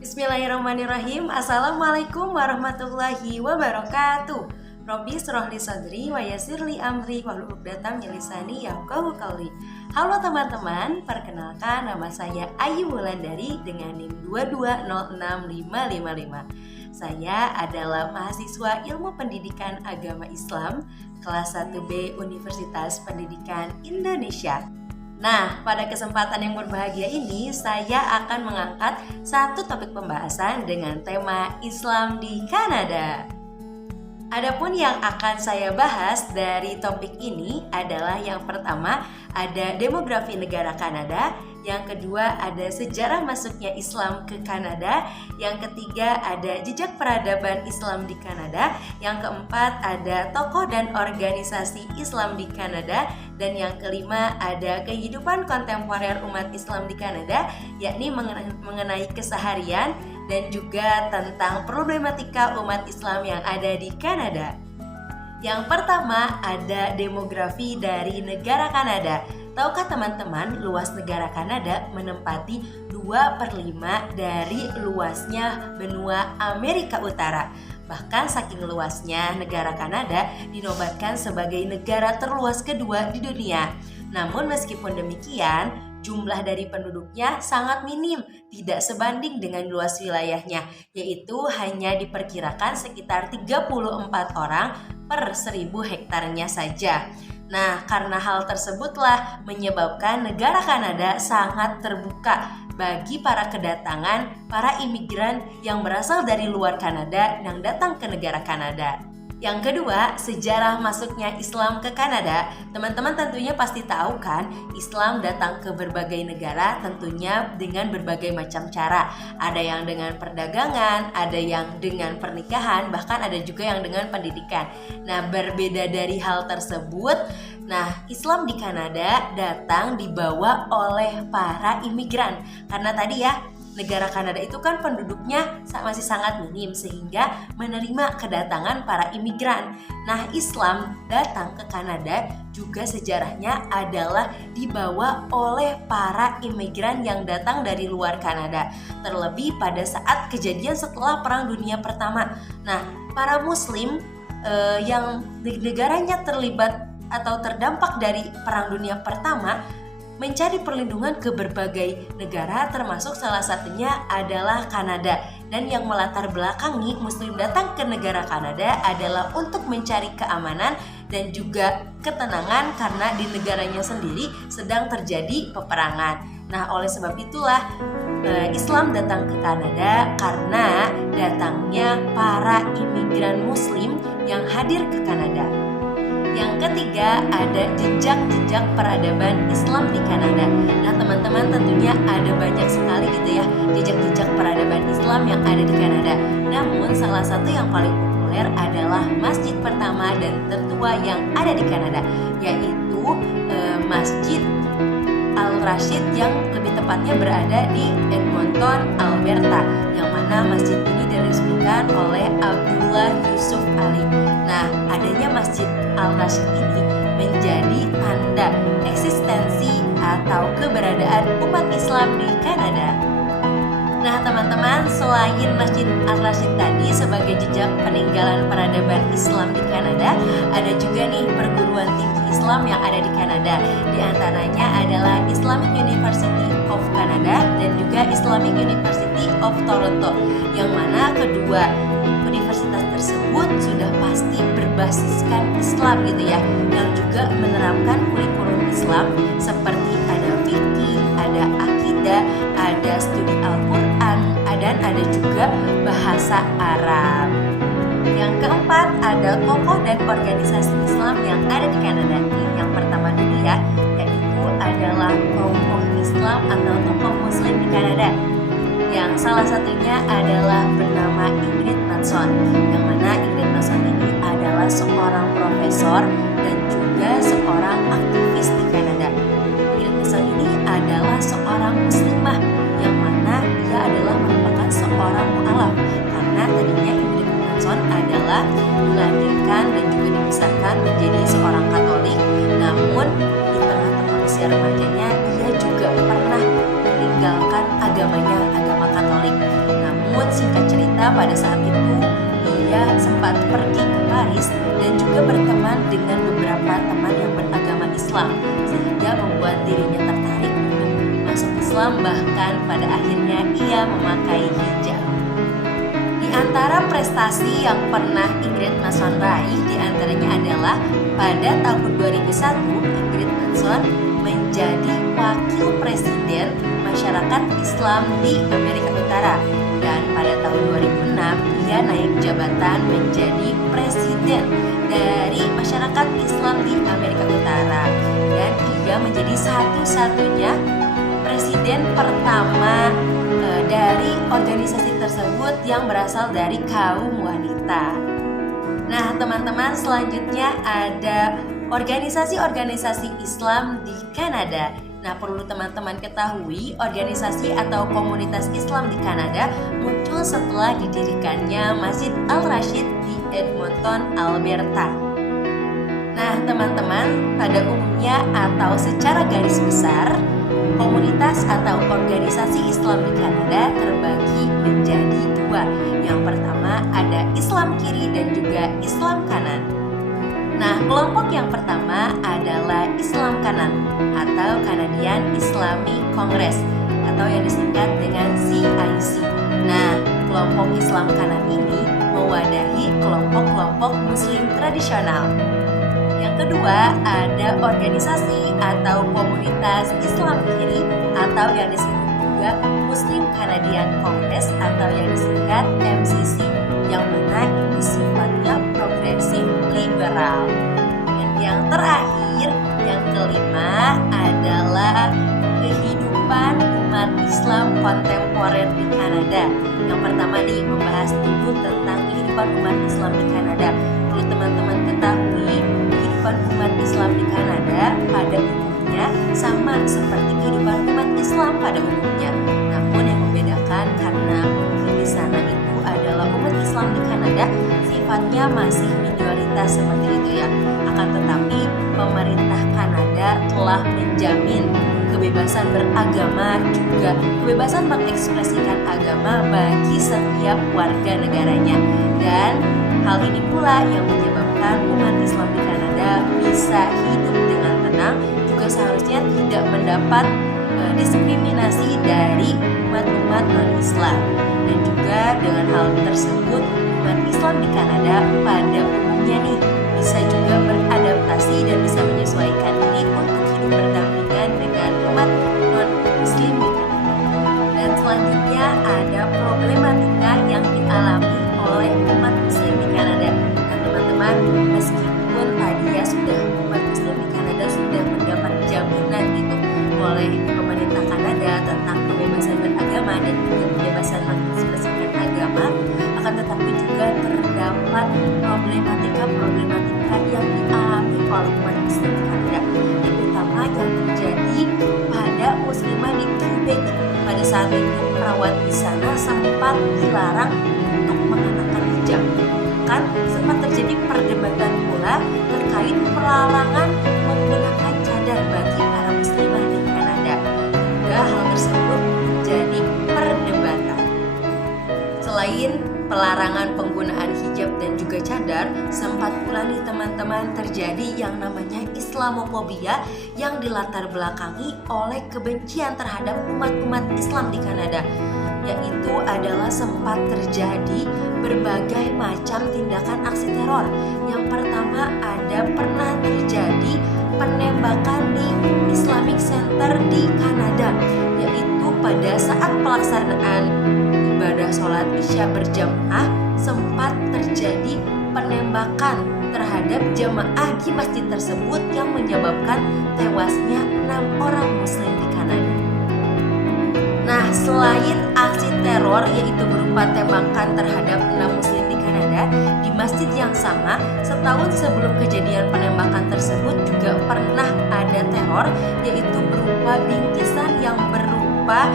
Bismillahirrahmanirrahim. Assalamualaikum warahmatullahi wabarakatuh. Robbi srohli sadri wa yassirli amri wahlul 'uqdatam min lisani yafqahu qawli. Halo teman-teman, perkenalkan nama saya Ayu Wulandari dengan NIM 2206555. Saya adalah mahasiswa Ilmu Pendidikan Agama Islam kelas 1B Universitas Pendidikan Indonesia. Nah, pada kesempatan yang berbahagia ini, saya akan mengangkat satu topik pembahasan dengan tema Islam di Kanada. Adapun yang akan saya bahas dari topik ini adalah yang pertama, ada demografi negara Kanada. Yang kedua, ada sejarah masuknya Islam ke Kanada. Yang ketiga, ada jejak peradaban Islam di Kanada. Yang keempat, ada tokoh dan organisasi Islam di Kanada. Dan yang kelima, ada kehidupan kontemporer umat Islam di Kanada, yakni mengenai keseharian dan juga tentang problematika umat Islam yang ada di Kanada. Yang pertama, ada demografi dari negara Kanada. Tahukah teman-teman, luas negara Kanada menempati 2/5 dari luasnya benua Amerika Utara. Bahkan saking luasnya, negara Kanada dinobatkan sebagai negara terluas kedua di dunia. Namun meskipun demikian, jumlah dari penduduknya sangat minim, tidak sebanding dengan luas wilayahnya, yaitu hanya diperkirakan sekitar 34 orang per 1000 hektarnya saja. Nah, karena hal tersebutlah menyebabkan negara Kanada sangat terbuka bagi para kedatangan para imigran yang berasal dari luar Kanada yang datang ke negara Kanada. Yang kedua, sejarah masuknya Islam ke Kanada. Teman-teman tentunya pasti tahu kan, Islam datang ke berbagai negara tentunya dengan berbagai macam cara. Ada yang dengan perdagangan, ada yang dengan pernikahan, bahkan ada juga yang dengan pendidikan. Nah, berbeda dari hal tersebut, Islam di Kanada datang dibawa oleh para imigran. Karena tadi ya, negara Kanada itu kan penduduknya masih sangat minim sehingga menerima kedatangan para imigran. Nah, Islam datang ke Kanada juga sejarahnya adalah dibawa oleh para imigran yang datang dari luar Kanada. Terlebih pada saat kejadian setelah Perang Dunia Pertama. Nah, para Muslim yang negaranya terlibat atau terdampak dari Perang Dunia Pertama mencari perlindungan ke berbagai negara, termasuk salah satunya adalah Kanada. Dan yang melatar belakangi Muslim datang ke negara Kanada adalah untuk mencari keamanan dan juga ketenangan karena di negaranya sendiri sedang terjadi peperangan. Nah, oleh sebab itulah Islam datang ke Kanada karena datangnya para imigran Muslim yang hadir ke Kanada. Yang ketiga, ada jejak-jejak peradaban Islam di Kanada. Nah, teman-teman tentunya ada banyak sekali gitu ya jejak-jejak peradaban Islam yang ada di Kanada. Namun salah satu yang paling populer adalah masjid pertama dan tertua yang ada di Kanada, yaitu Masjid Al-Rashid yang lebih tepatnya berada di Edmonton, Alberta, yang mana masjid ini diresmikan oleh Abdullah Yusuf Ali. Nah, adanya Masjid Al-Rashid ini menjadi tanda eksistensi atau keberadaan umat Islam di Kanada. Nah, teman-teman, selain Masjid Al-Rashid tadi sebagai jejak peninggalan peradaban Islam di Kanada, ada juga nih perguruan tinggi Islam yang ada di Kanada. Di antaranya adalah Islamic University of Canada dan juga Islamic University of Toronto, yang mana kedua universitas tersebut sudah pasti berbasiskan Islam gitu ya, yang juga menerapkan kurikulum Islam seperti ada fikih, ada akidah, ada studi Al-Quran, dan ada juga bahasa Arab. Yang keempat, ada tokoh dan organisasi Islam yang ada di Kanada. Yang pertama dulu ya, yaitu adalah tokoh Islam atau tokoh Muslim di Kanada. Yang salah satunya adalah bernama Ingrid Mattson, yang mana Ingrid Mattson ini adalah seorang profesor dan juga seorang aktivis di Kanada. Ingrid Mattson ini adalah seorang muslimah, yang mana dia adalah merupakan seorang mu'alaf, karena tadinya Ingrid Mattson adalah dilahirkan dan juga dibesarkan menjadi seorang Katolik. Namun di tengah-tengah usia remajanya dia juga pernah meninggalkan agamanya, agama Katolik. Namun Namun singkat cerita, pada saat itu ia sempat pergi ke Paris dan juga berteman dengan beberapa teman yang beragama Islam, sehingga membuat dirinya tertarik untuk masuk Islam, bahkan pada akhirnya ia memakai hijab. Di antara prestasi yang pernah Ingrid Mason raih diantaranya adalah pada tahun 2001 Ingrid Mason menjadi wakil presiden masyarakat Islam di Amerika Utara, dan pada tahun 2006 ia naik jabatan menjadi presiden dari masyarakat Islam di Amerika Utara, dan ia menjadi satu-satunya presiden pertama dari organisasi tersebut yang berasal dari kaum wanita. Nah, teman-teman, selanjutnya ada organisasi-organisasi Islam di Kanada. Nah, perlu teman-teman ketahui, organisasi atau komunitas Islam di Kanada muncul setelah didirikannya Masjid Al-Rashid di Edmonton, Alberta. Nah, teman-teman, pada umumnya atau secara garis besar, komunitas atau organisasi Islam di Kanada terbagi menjadi dua. Yang pertama ada Islam kiri dan juga Islam kanan. Nah, kelompok yang pertama adalah Islam kanan atau Canadian Islamic Congress atau yang disingkat dengan CIC. Nah, kelompok Islam kanan ini mewadahi kelompok-kelompok Muslim tradisional. Yang kedua ada organisasi atau komunitas Islam kiri atau yang disebut juga Muslim Canadian Congress atau yang disingkat MCC, yang mana ini sifatnya progresif liberal. Dan yang terakhir, yang kelima adalah kehidupan umat Islam kontemporer di Kanada. Yang pertama nih, membahas dulu tentang kehidupan umat Islam di Kanada. Perlu teman-teman ketahui, kehidupan umat Islam di Kanada pada umumnya sama seperti kehidupan umat Islam pada umumnya. Namun yang membedakan karena mungkin di sana itu adalah umat Islam di Kanada sifatnya masih minoritas seperti itu ya. Akan tetapi pemerintah Kanada telah menjamin kebebasan beragama juga kebebasan mengekspresikan agama bagi setiap warga negaranya. Dan hal ini pula yang menyebabkan umat Islam di Kanada bisa hidup dengan tenang, juga seharusnya tidak mendapat diskriminasi dari umat-umat non-Islam. Dan juga dengan hal tersebut, umat Islam di Kanada pada umumnya nih bisa juga beradaptasi dan bisa menyesuaikan diri untuk hidup berdampingan dengan umat non-Muslim di Kanada. Dan selanjutnya ada problematika yang dialami oleh umat Muslim di Kanada. Nah, teman-teman, meskipun tadi ya umat Muslim di Kanada sudah mendapat jaminan gitu oleh pemerintah Kanada tentang kebebasan beragama dan juga kebebasan mengekspresikan agama, akan tetapi juga terdapat problematika yang dialami oleh umat Muslim di Kanada, terutama yang terjadi pada muslimah di Quebec. Pada saat itu perawat di sana sempat dilarang untuk mengenakan hijab. Kan sempat terjadi perdebatan pula terkait pelarangan menggunakan cadar bagi para muslimah di Kanada. Hingga hal tersebut menjadi perdebatan. Selain pelarangan penggunaan hijab dan juga cadar, sempat pula nih teman-teman terjadi yang namanya Islamofobia yang dilatar belakangi oleh kebencian terhadap umat-umat Islam di Kanada, yaitu adalah sempat terjadi berbagai macam tindakan aksi teror. Yang pertama ada pernah terjadi penembakan di Islamic Center di Kanada, yaitu pada saat pelaksanaan ibadah sholat isya berjamaah sempat terjadi penembakan terhadap jamaah di masjid tersebut yang menyebabkan tewasnya 6 orang muslim di Kanada. Nah, selain aksi teror yaitu berupa tembakan terhadap 6 muslim di Kanada, di masjid yang sama setahun sebelum kejadian penembakan tersebut juga pernah ada teror yaitu berupa bingkisan yang berupa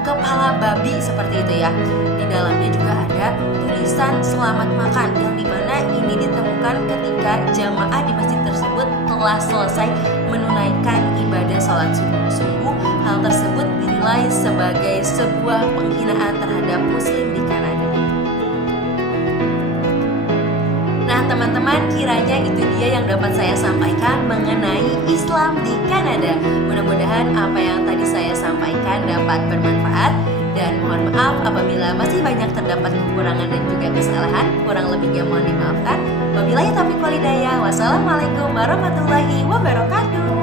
kepala babi seperti itu ya. Di dalamnya juga ada tulisan selamat makan, yang dimana ini ditemukan ketika jamaah di masjid tersebut telah selesai menunaikan ibadah sholat subuh. Hal tersebut dinilai sebagai sebuah penghinaan terhadap muslim di Kanada. teman-teman, kiranya itu dia yang dapat saya sampaikan mengenai Islam di Kanada. Mudah-mudahan apa yang tadi saya sampaikan dapat bermanfaat. Dan mohon maaf apabila masih banyak terdapat kekurangan dan juga kesalahan. Kurang lebihnya mohon dimaafkan. Wabillahi taufiq wal hidayah. Wassalamualaikum warahmatullahi wabarakatuh.